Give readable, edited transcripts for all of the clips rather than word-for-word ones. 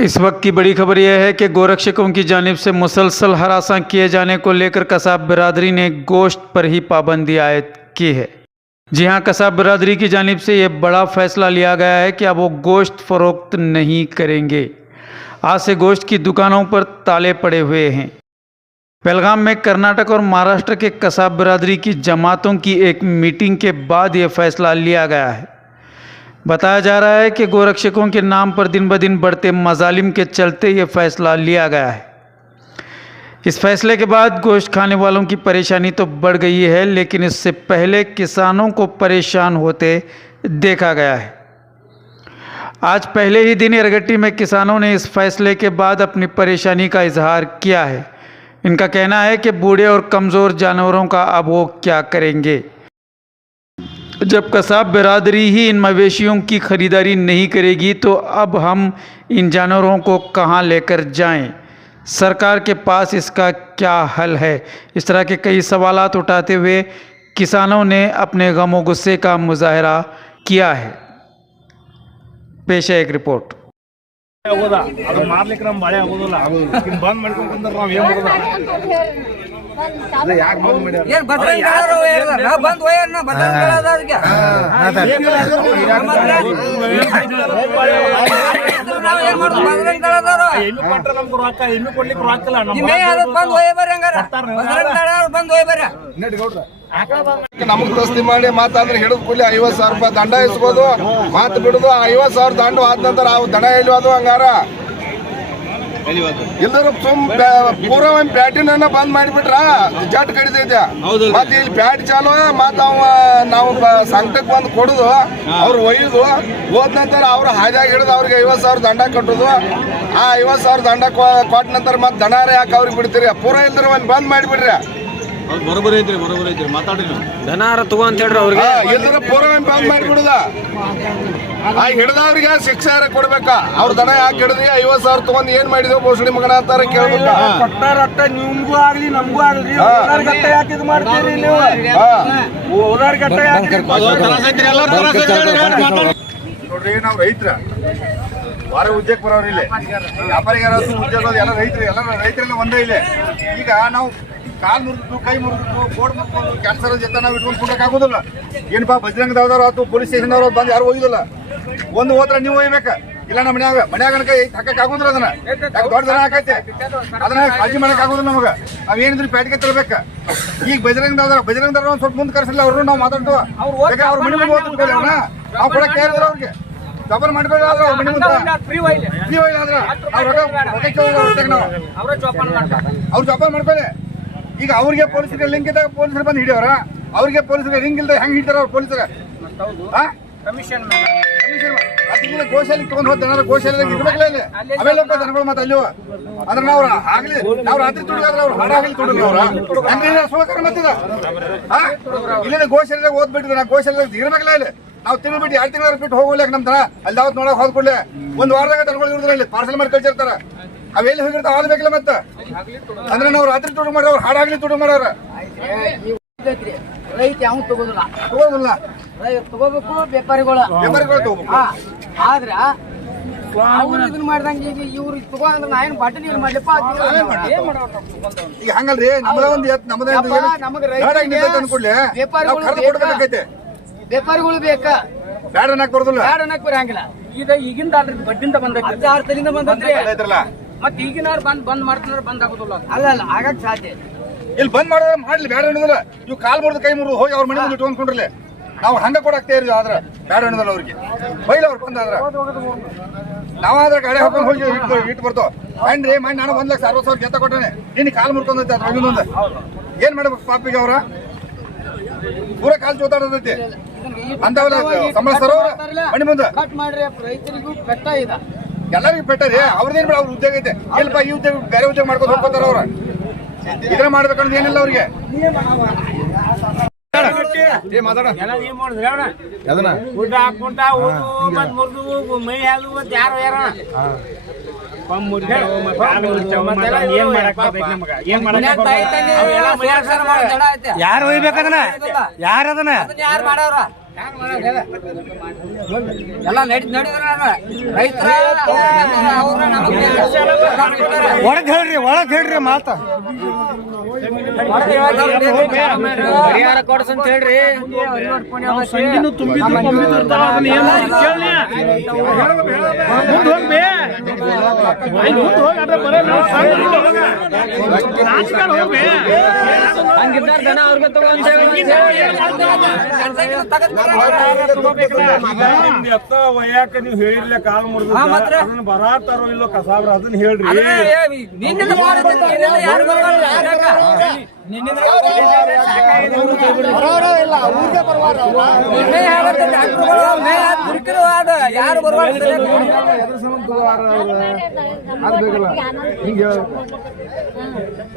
इस वक्त की बड़ी खबर यह है कि गोरक्षकों की जानिब से मुसलसल हरासा किए जाने को लेकर कसाब बिरादरी ने गोश्त पर ही पाबंदी आयद की है। जी हां, कसाब बिरादरी की जानिब से यह बड़ा फैसला लिया गया है कि अब वो गोश्त फरोख्त नहीं करेंगे। आज से गोश्त की दुकानों पर ताले पड़े हुए हैं। पहलगाम में कर्नाटक और महाराष्ट्र के कसाब बिरादरी की जमातों की एक मीटिंग के बाद यह फैसला लिया गया है। बताया जा रहा है कि गोरक्षकों के नाम पर दिन ब दिन बढ़ते मजालिम के चलते ये फैसला लिया गया है। इस फैसले के बाद गोश्त खाने वालों की परेशानी तो बढ़ गई है, लेकिन इससे पहले किसानों को परेशान होते देखा गया है। आज पहले ही दिन यरगट्टी में किसानों ने इस फैसले के बाद अपनी परेशानी का इजहार किया है। इनका कहना है कि बूढ़े और कमज़ोर जानवरों का अब वो क्या करेंगे, जब कसाब बिरादरी ही इन मवेशियों की ख़रीदारी नहीं करेगी तो अब हम इन जानवरों को कहां लेकर जाएं? सरकार के पास इसका क्या हल है? इस तरह के कई सवालात उठाते हुए किसानों ने अपने गम और गुस्से का मुजाहरा किया है। पेश है एक रिपोर्ट। ನಮಗ್ ದಸ್ತಿ ಮಾಡಿ ಮಾತಾದ್ರೆ ಹಿಡಿದು ಕೂಲಿ 50,000 ರೂಪಾಯಿ ದಂಡ ಇಸ್ಬೋದು, ಮಾತು ಬಿಡುದು 50,000 ದಂಡ ಆದ ನಂತರ ಅವು ದಣ ಇಲ್ವದು ಹಂಗಾರ ಇಲ್ದ್ರ ಸುಮ್ ಪೂರ ಒಂದ್ ಪ್ಯಾಟಿನ ಬಂದ್ ಮಾಡಿಬಿಟ್ರ ಜಟ್ ಕಡಿದೈತೆ. ಮತ್ತೆ ಇಲ್ಲಿ ಪ್ಯಾಟ್ ಚಾಲು ಮತ್ತ ನಾವು ಸಂಕಟಕ್ಕೆ ಬಂದು ಕೊಡುದು, ಅವ್ರು ಒಯ್ಯುದು, ಹೋದ ನಂತರ ಅವ್ರ ಹಾದಿಯಾಗಿ ಹಿಡಿದು ಅವ್ರಿಗೆ 50,000 ದಂಡ ಕಟ್ಟುದು. ಆ 50,000 ದಂಡ ಕೊಟ್ಟ ನಂತರ ಮತ್ತೆ ದಣಾರ ಯಾಕೆ ಅವ್ರಿಗೆ ಬಿಡ್ತೀರಿ? ಪೂರ ಇಲ್ದ್ರ ಒಂದ್ ಬಂದ್ ಮಾಡಿಬಿಡ್ರಿ. ಬರೋಬರಿ ಐತ್ರಿ ಮಾತಾಡ್ರಿ. ದನಾರ ತಗೋ ಅಂತ ಹೇಳ್ರಿ ಅವ್ರಿಗೆ. ಎಲ್ಲರ ಪೂರ ಬಂದ್ ಮಾಡಿಬಿಡುದ. ಆ ಹಿಡ್ದವ್ರಿಗೆ ಶಿಕ್ಷೆ ಕೊಡ್ಬೇಕ. ಅವ್ರ ದನ ಯಾಕೆ ಹಿಡಿದ್ರಿ 50,000 ತಗೊಂಡ್ ಏನ್ ಮಾಡಿದ್ವಿ ಬೋಸಡಿ ಮಗನ ಅಂತಾರ ಕೇಳ್ಬೇಕ. ಕೊಟ್ಟಾರಟ್ಟ ನಿಮ್ಗೂ ಆಗ್ಲಿ ನಮಗೂ ಆಗ್ಲಿ ಗಟ್ಟ ಯಾಕೆ ಇದು ಮಾಡ್ತೀರಿ ನೀವು? ಓದಾರ್ ಗಟ್ಟ ಯಾಕೆ ನೋಡ್ರಿ, ನಾವ್ ರೈತರ ವಾರ ಉದ್ಯೋಗ ಬರೋರು ಇಲ್ಲಿ, ವ್ಯಾಪಾರಿಗಾರ ಉದ್ಯೋಗ ಎಲ್ಲ ರೈತರು, ಎಲ್ಲ ರೈತರೆಲ್ಲ ಒಂದೇ ಇಲ್ಲಿ. ಈಗ ನಾವು ಕಾಲ್ ಮುರಿದು ಕೈ ಮುರಿದು ಬೋರ್ಡ್ ಮುಟ್ಕೊಂಡು ಕ್ಯಾನ್ಸರ್ ಜೊತೆ ನಾವು ಇಟ್ಕೊಂಡು ಕೊಡಕ್ ಆಗೋದಿಲ್ಲ. ಏನಪ್ಪಾ ಬಜರಂಗದವ್ರು ಆಯ್ತು ಪೊಲೀಸ್ ಸ್ಟೇಷನ್ ಬಂದು ಯಾರು ಒಯ್ಯೋದಿಲ್ಲ. ಒಂದು ಹೋದ್ರೆ ನೀವು ಒಯ್ಬೇಕ, ಇಲ್ಲ ನಮ್ಮ ಮನ್ಯಾಗ ಹಾಕಕ್ ಆಗೋದಿಲ್ಲ. ಅದನ್ನ ಯಾಕೆ ದೊಡ್ಡ ದನ ಹಾಕೈತೆ ಅದನ್ನ ಕಾಳಜಿ ಮಾಡಕ್ ಆಗೋದಿಲ್ಲ ನಮಗ. ನಾವ್ ಏನಿದ್ರು ಪ್ಯಾಟಿಗೆ ತರಬೇಕ. ಈಗ ಬಜರಂಗದವ್ರು ಒಂದ್ ಸ್ವಲ್ಪ ಮುಂದೆ ಕರ್ಸಿಲ್ಲ, ಅವ್ರು ನಾವು ಮಾತಾಡ್ತೇವ. ಅವ್ರ ಮನೆ ಮುಂದೆ ಓದ್ಕೊಳ್ಳಿ, ಅವ್ರನ್ನ ನಾವು ಕೊಡಕ್ ಕೇಳಿದ್ರು ಅವ್ರಿಗೆ ಜಬರ್ ಮಾಡ್ಕೊಳ್ಳಿ. ಅವ್ರ ಮನೆ ಮುಂದೆ ಫ್ರೀ ಒಯ್ಲ ಆದ್ರ ಅವ್ರು ಜೋಪಾನ ಮಾಡ್ಕೊಳ್ಳಿ. ಈಗ ಅವ್ರಿಗೆ ಪೊಲೀಸರಿಗೆ ಲಿಂಕ್ ಇದ್ದಾಗ ಪೊಲೀಸರು ಬಂದು ಹಿಡಿಯೋರ, ಅವ್ರಿಗೆ ಪೊಲೀಸರಿಗೆ ಲಿಂಕ್ ಇಲ್ದಾಗ ಹೆಂಗ್ ಹಿಡಿತಾರ ಅವ್ರ ಪೊಲೀಸರ? ಗೋಶಾಲೆ ತಗೊಂಡ್ ಹೋದ ಗೋಶಾಲೆದಾಗ ಇರ್ಬೇಕಲ್ಲ ಇಲ್ಲಿ ಅವೆಲ್ಲ ದನಗಳು ಮತ್ತೆ ಅಲ್ಲಿ ಅದ್ರ ನಾವು ಆಗ್ಲಿ ನಾವು ರಾತ್ರಿ ತುಡುಗಾದ್ರೆ ಅವ್ರು ಹಾಡಾಗಲಿ ತುಡುಗ ಅವ್ರ ಸುಳಕರ ಮತ್ತದ ಇಲ್ಲಿನ ಗೋಶಾಲೆದಾಗ ಓದ್ಬಿಟ್ಟಿದ್ರೆ ನಾ ಗೋಶಾಲೆದಾಗ ಇರ್ಬೇಕಲ್ಲ ಇಲ್ಲಿ. ನಾವು ತಿಂಗಳು ಬಿಟ್ಟು 2 ತಿಂಗಳ ಬಿಟ್ಟು ಹೋಗ್ಲಿಕ್ಕೆ ನಮ್ ದನ ಅಲ್ಲಿ ದಾವತ್ ನೋಡಕ್ ಹೋದ್ಕೊಳ್ಳಿ ಒಂದ್ ವಾರದಾಗ ದನಗಳು ಇರ್ತಾರೆ ಇಲ್ಲಿ ಪಾರ್ಸಲ್ ಮಾಡಿ ಕಳ್ಸಿರ್ತಾರ. ಅವೆಲ್ಲಿ ಹೋಗಿರ್ತಾವ ಆದ್ಬೇಕಲ್ಲ ಮತ್ತ. ಅಂದ್ರೆ ನಾವು ರಾತ್ರಿ ತುಡುಗ ಮಾಡ್ರ ಅವ್ರು ಹಾಡಾಗ್ಲಿ ತುಡುಗ ಮಾಡೋರ. ರೈತ ಯಾವ ತಗೋದಿಲ್ಲ ತಗೋಬೇಕು, ವ್ಯಾಪಾರಿಗಳು ತಗೋಬೇಕು. ಆದ್ರ ಅವ್ರು ಇದನ್ನ ಮಾಡ್ದಂಗ ಈಗ ಇವ್ರು ತಗೋ ಅಂದ್ರೆ ನಾ ಏನ್ ಬಾಟಲಿ ಏನ್ ಮಾಡ್ಲಿಪ್ಪ ಈಗ ಹಂಗಲ್ರಿ. ನಮ್ಮದ ಒಂದು ವ್ಯಾಪಾರಿಗಳು ಬೇಕ, ಬ್ಯಾಡ ಅನ್ನಕ್ ಬರೋದಿಲ್ಲ, ಬ್ಯಾಡ ಅನ್ನಕ್ ಬರಂಗಿಲ್ಲ. ಈಗ ಈಗಿಂದ ಬಡ್ಡಿಂದ ಬಂದೈತಿ, 6 ತಲಿಂದ ಬಂದೈತ್ರಿ. ಮತ್ ಈಗಿನ ಬಂದ್ ಮಾಡ್ತಾರ ಬಂದ್ ಆಗೋದಿಲ್ಲ. ಅಲ್ಲ ಆಗಕ್ ಸಾಧ್ಯ. ಇಲ್ಲಿ ಬಂದ್ ಮಾಡೋದ್ರ ಮಾಡ್ಲಿ, ಬ್ಯಾಡ ಅನ್ನೋದಿಲ್ಲ. ಇವ್ ಕಾಲ್ ಮುರಿದು ಕೈ ಮುರಿದು ಹೋಗಿ ಅವ್ರ ಮನೆ ಮುಂದೆ ಇಟ್ಕೊಂಡ್ಕೊಂಡ್ರಲ್ಲ ನಾವು ಹಂಗ ಕೊಡಾಕ್ತೇ ಇರಿ. ಆದ್ರ ಬ್ಯಾಡ ಅನ್ನೋದಲ್ಲ ಅವ್ರಿಗೆ ಬೈಲ ಅವ್ರು ಬಂದಾದ್ರ ನಾವಾದ್ರ ಗಾಡಿ ಹಾಕೊಂಡು ಹೋಗಿ ಇಟ್ಟು ಬರ್ತಾವ. ಮಾಡ್ರಿ ಮಾಡಿ ನಾನು 1,60,000 ಗೆತ್ತ ಕೊಟ್ಟೇನೆ, ಇನ್ನು ಕಾಲ್ ಮುರ್ಕೊಂಡೈತೆ ಅದ್ರ ಮುಂದೆ ಏನ್ ಮಾಡ್ಬೇಕು ಪಾಪಿಗೆ? ಅವ್ರ ಪೂರ ಕಾಲ್ ಚೋತಾಡತೈತಿ ಅಂತಾವಲ್ಲ ಸಂಬಳಸ್ತಾರ ಮನೆ ಮುಂದೆ. ರೈತರಿಗೂ ಬೆಟ್ಟ ಇದೆ, ಎಲ್ಲರಿಗೂ ಬೆಟ್ಟರಿ. ಅವ್ರದೇನ್ ಬೇಡ, ಅವ್ರ ಉದ್ಯೋಗ ಐತೆ. ಇಲ್ಪ ಈ ಉದ್ಯೋಗ ಬೇರೆ ಉದ್ಯೋಗ ಮಾಡ್ಕೊಂಡು ಹೋಗ್ಕೋತಾರ ಅವ್ರ. ಇದ್ರ ಮಾಡ್ಬೇಕಂದ್ರೆ ಏನಿಲ್ಲ ಅವ್ರಿಗೆ. ಊಟ ಹಾಕೊಂತ ಮುರಿದು ಮೈ ಹಾಲು ಯಾರು ಯಾರು ಒಯ್ಬೇಕದನ್ನ? ಯಾರದನ್ನ ಎಲ್ಲ ನಡೆದ್ರ ರೈತರ ಒಳಗ್ ಹೇಳ್ರಿ ಮಾತ ಪರಿಹಾರ ಕೊಡ್ಸಂತ ಹೇಳ್ರಿ. ಹಂಗಿದ್ದಾರ ಜನ ಅವ್ರಿಗೆ ತಗೊಂಡ್ ವಯ್ಯಾಕ ನೀವು ಹೇಳಿರ್ಲ ಕಾಲ್ ಮುರಿದ ಬರಾತಾರೋ ಇಲ್ಲೋ ಕಸಾಬ್ರ ಅದನ್ನ ಹೇಳ್ರಿ. ಯಾರು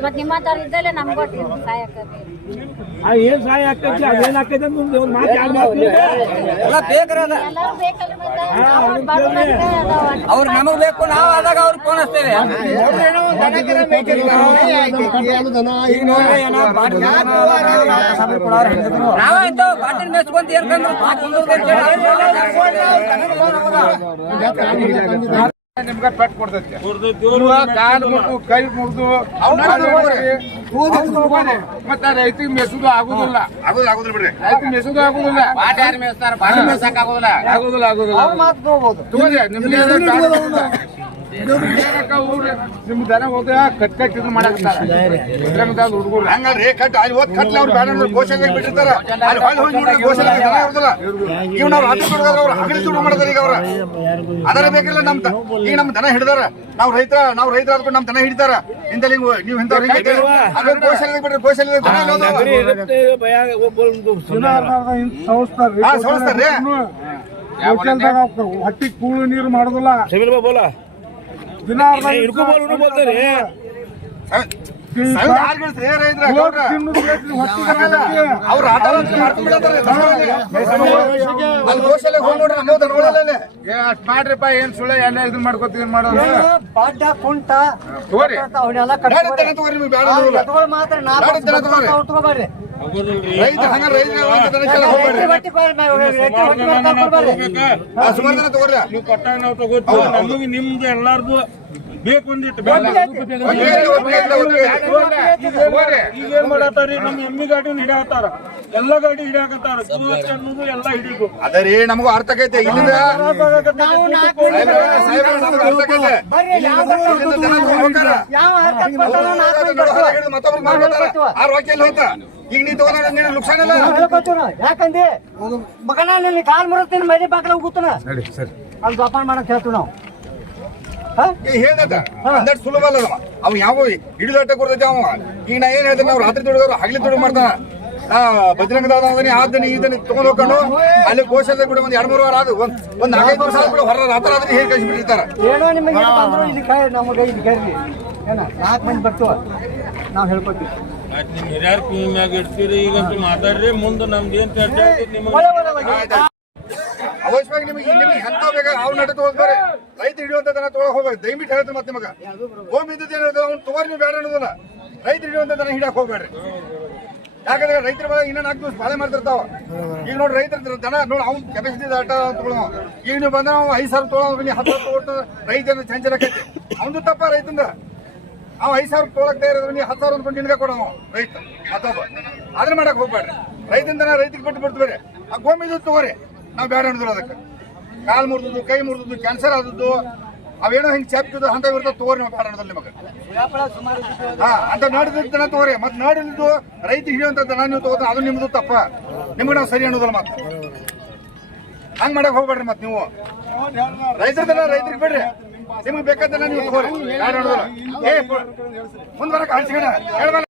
ಮತ್ ನಿಮ್ಮ ತರ ಇದ್ದಲ್ಲೇ ನಮ್ಗೆ ಸಹಾಯಕ ಏನ್ ಸಹಾಯ ಆಗ್ತೈತಿ ಅದೇನ್ ಆಗ್ತೈತಿ ಅಂತ ಒಂದ್ ಮಾತು ಯಾರು ಎಲ್ಲ ಬೇಕರದ ಎಲ್ಲರೂ ಬೇಕಲ್ಲ ಮತ್ತೆ ಅವ್ರು ನಮಗ್ ಬೇಕು ನಾವ್ ಆದಾಗ ಅವ್ರಿಗೆ ಫೋನ್ ಹಚ್ತೇವೆ. ನಾವಾಯ್ತು ಬಾಟಿನ ಮೇಸ್ಕೊಂತ ಏರ್ಕಂದ್ರು ನಿಮ್ಗೆ ಪೆಟ್ ಕೊಡ್ತೈತಿ ಕಾಲು ಮುರಿದು ಕೈ ಮುರಿದು ಮತ್ತೆ ರೈತಿಗೆ ಮೆಸುದು ಆಗುದಿಲ್ಲ ಆಗುದಿಲ್ಲ ಬಿಡ್ರಿ. ರೈತ ಮೆಸುದು ಆಗುದಿಲ್ಲ ಬಾಟ್ ಯಾರು ಮೇಯಿಸ್ತಾರ ಬಾಟಿ ಮೇಯ್ಸಕ್ ಆಗೋದಿಲ್ಲ. ತಗೋರಿ ನಿಮ್ಗೆ ನಿಮ್ ದನ ಹೋದ ಕಟ್ ಇದು ಮಾಡಾಕತ್ತಾರ ಹುಡುಗರು ಹಂಗಲ್ರಿ ಕಟ್ ಅಲ್ಲಿ ಹೋದ್ ಕಟ್ಲ ಅವ್ರು ಬೇಡ ಅಂದ್ರೆ ಗೋಶಾಲೆಗೆ ಬಿಟ್ಟಿರ್ತಾರ. ಅಲ್ಲಿ ಹೊಳ್ಳಿ ಹೋಗಿ ನೋಡಿದ್ರೆ ಗೋಶಾಲೆಗೆ ಜನ ಇರೋದಿಲ್ಲ. ಇವ್ ನಾವು ರಾತ್ರಿ ದುಡ್ದಾರ ಅವ್ರು ಹಗಲಿ ದುಡ್ಡು ಮಾಡಿದಾರೆ. ಈಗ ಅವ್ರ ಅದರ ಬೇಕಿಲ್ಲ ಈಗ ನಮ್ ದನ ಹಿಡಿದಾರ. ನಾವು ರೈತರ ಆದ್ಕೊಂಡು ನಮ್ ದನ ಹಿಡಿತಾರ. ಇಂದಲ್ಲಿ ನೀವು ಇಂಥವ್ರು ಹಿಂಗೆ ಗೋಶಾಲೆಗೆ ಬಿಟ್ರೆ ಗೋಶಾಲೆಗೆ ದನ ಸಂಸ್ತಾರ್ರಿ. ಹಟ್ಟಿ ಕೂಳು ನೀರು ಮಾಡುದಿಲ್ಲ ದಿನ ಅವ್ರ ಆಟ ಗೋಶಾಲೆಗೆ ಹೋಗಿ ನೋಡ್ರಿ ನಮ್ಮ ದನ ನೋಡಲ್ಲ. ಅಷ್ಟ್ ಮಾಡ್ರಿಪ್ಪ ಏನ್ ಸುಳ್ಳ ಎಲ್ಲ ಇದನ್ ಮಾಡ್ಕೊತ ಏನ್ ಮಾಡೋದು ತಗೋರಿ ದನ ತಗೋರಿ ನಿಮ್ಗೆ ಬೇಡ ದನ ತಗೋರಿ. ರೈತ ಹಂಗ ರೈತರ ದನ ಸುಮಾರು ದನ ತಗೋರಿ. ನೀವು ಕೊಟ್ಟಾಗ ನಾವು ತಗೋತೀವಿ. ನಮಗೆ ನಿಮ್ದು ಎಲ್ಲಾರ್ದು ಬೇಕು ಒಂದಿಟ್ಟು ಈಗ ಏನ್ ಮಾಡತ್ತಾರಿ ನಮ್ಮ ಎಮ್ಮಿ ಗಾಡಿ ಹಿಡಿಯತ್ತಾರ ಎಲ್ಲ ಗಾಡಿ ಹಿಡಿಯಾಕತ್ತಾರ ಅನ್ನೋದು ಎಲ್ಲ ಹಿಡಿದು ಅದರಿ ನಮಗೂ ಅರ್ಥ ಆಗೈತೆ. ಇಲ್ಲಿಂದ ಈಗ ನೀ ತಗೊಂಡ ನುಕ್ಸಾನ ಇಲ್ಲ. ಯಾಕಂದ್ರೆ ಮಗನ ನಿನ್ನ ಕಾಲ್ ಮುರಿತೀನಿ ಮನೆ ಬಾಕಲ ಹೋಗುತ್ತಾನ ಅಲ್ಲಿ ಜೋಪಾನ ಮಾಡಕ್ ಹೇಳ್ತೀವಿ ನಾವು. ಹೇಳ್ದ ಅಂದಟ್ ಸುಲಭ ಅಲ್ಲ ಅವ್ ಯಾವ ಹಿಡಿದಾಟ ಕೊಡ್ತೈತಿ ಅವ. ಈಗ ನಾ ಏನ್ ಹೇಳ್ತೇನೆ ನಾವು ರಾತ್ರಿ ದುಡಿದವ್ರು ಹಗಲಿ ದುಡ್ಡು ಮಾಡ್ತಾನ. ಬಜರಂಗದನಿ ಆದನಿ ಇದನ್ನ ತಗೊಂಡ್ ಹೋಗ್ಕೊಂಡು ಅಲ್ಲಿ ಗೋಶಾಲೆ ಬಿಡ ಒಂದ್ 2-3 ವಾರ ಆದ ಒಂದ್ 4-5 ವರ್ಷ ಬಿಡ ಹೊರ ರಾತ್ರಿ ಆದ್ರೆ ಹೇಗೆ ಕಳಿಸಿ ಬಿಟ್ಟಿರ್ತಾರ. ಏನೋ ನಿಮಗೆ ಇಲ್ಲಿ ನಮಗೆ ಇಲ್ಲಿ ಕೈಲಿ ಏನ 4 ಮಂದಿ ಬರ್ತೀವ ನಾವು ಹೇಳ್ಕೊತೀವಿ. ನಿಮ್ ಹಿರಿಯರ್ ಕಿವಿಮ್ಯಾಗ ಇಡ್ತೀರಿ. ಈಗ ಮಾತಾಡ್ರಿ ಮುಂದೆ ನಮ್ದು ಏನ್ ಚರ್ಚೆ ಆಗ್ತೈತಿ ನಿಮಗೆ ಅವಶ್ಯವಾಗಿ ನಿಮಗೆ ಎಂತ ಬೇಕಾ ಅವ್ ನಟ ತಗೋತಾರೆ. ರೈತ ಹಿಡಿಯುವಂತ ದನ ತಗೊಳಕ್ ಹೋಗ್ಬೇಕು. ದಯವಿಟ್ಟು ಹೇಳ್ತಾರೆ ಮತ್ತೆ ನಿಮಗ ಹೋಮ್ ಇದ್ದದ್ದು ಏನಿದೆ ಅವ್ನು ತಗೋರಿ ನೀವು ಬೇಡ ಅನ್ನೋದಿಲ್ಲ. ರೈತ ಹಿಡಿಯುವಂತ ದನ ಹಿಡಿಯಕ್ ಹೋಗ್ಬೇಡ್ರಿ. ಯಾಕಂದ್ರೆ ರೈತರ ಮೇಲೆ ಇನ್ನೂ 4 ದಿವಸ ಬಾಳೆ ಮಾಡ್ತಿರ್ತಾವ. ಈಗ ನೋಡಿ ರೈತರ ದನ ನೋಡಿ ಅವ್ನ ಕೆಪಾಸಿಟಿ ಆಟ ತಗೊಳ್ಳೋ. ಈಗ ನೀವು ಬಂದ ನಾವು 5,000 ತೊಗೊಳೋ 10,000 ತೊಗೊಟ್ಟು ರೈತನ ಚಂಚಲಕೈತಿ ಅವನು ತಪ್ಪ. ರೈತಂದ ಅವ್ 5,000 ತೊಗೊಳಕ್ ತಯಾರಿದ್ರೆ ನೀವು 10,000 ಅಂದ್ಕೊಂಡು ನಿನ್ಗೆ ಕೊಡೋ ರೈತ ಮತ್ತೊಬ್ಬ. ಅದನ್ನ ಮಾಡಕ್ ಹೋಗ್ಬೇಡ್ರಿ. ರೈತನ ದನ ರೈತಿಗೆ ಬಿಟ್ಟು ಬಿಡ್ತೀವಿ. ಆ ಗೋಮಿದ್ದು ತಗೋರಿ ನಾವು ಬೇಡ ಅನ್ನೋದಿಲ್ಲ. ಅದಕ್ಕೆ ಕಾಲು ಮುರಿದದ್ದು ಕೈ ಮುರಿದದ್ದು ಕ್ಯಾನ್ಸರ್ ಆದದ್ದು ಅವೇನೋ ಹಿಂಗೆ ಚಾಪ್ತಿದ್ದು ಅಂತ ಇರ್ತದೆ ತಗೋರಿ. ನಾವು ಬೇಡ ಅನ್ನೋದಿಲ್ಲ ನಿಮಗೆ. ಅಂತ ನಾಡಿದ ದನ ತಗೋರಿ. ಮತ್ತೆ ನಾಡಿದ್ದು ರೈತ ಹಿಡಿಯುವಂತ ದನ ನೀವು ತಗೋತಾರೆ ಅದು ನಿಮ್ದು ತಪ್ಪ. ನಿಮ್ಗೆ ನಾವು ಸರಿ ಅನ್ನೋದಿಲ್ಲ. ಮತ್ತೆ ಹಂಗ್ ಮಾಡಕ್ ಹೋಗ್ಬೇಡ್ರಿ. ಮತ್ತೆ ನೀವು ರೈತರ ದನ ರೈತರಿಗೆ ಬಿಡ್ರಿ. ನಿಮ್ಗೆ ಬೇಕಾದನ್ನ ನೀವು ತಗೋರಿ ಬೇಡ ಅನ್ನೋದಿಲ್ಲ. ಮುಂದ್ ಬರಕ್ ಹಂಚ್ಕೊಂಡ ಹೇಳ್ಬಲ್ಲ.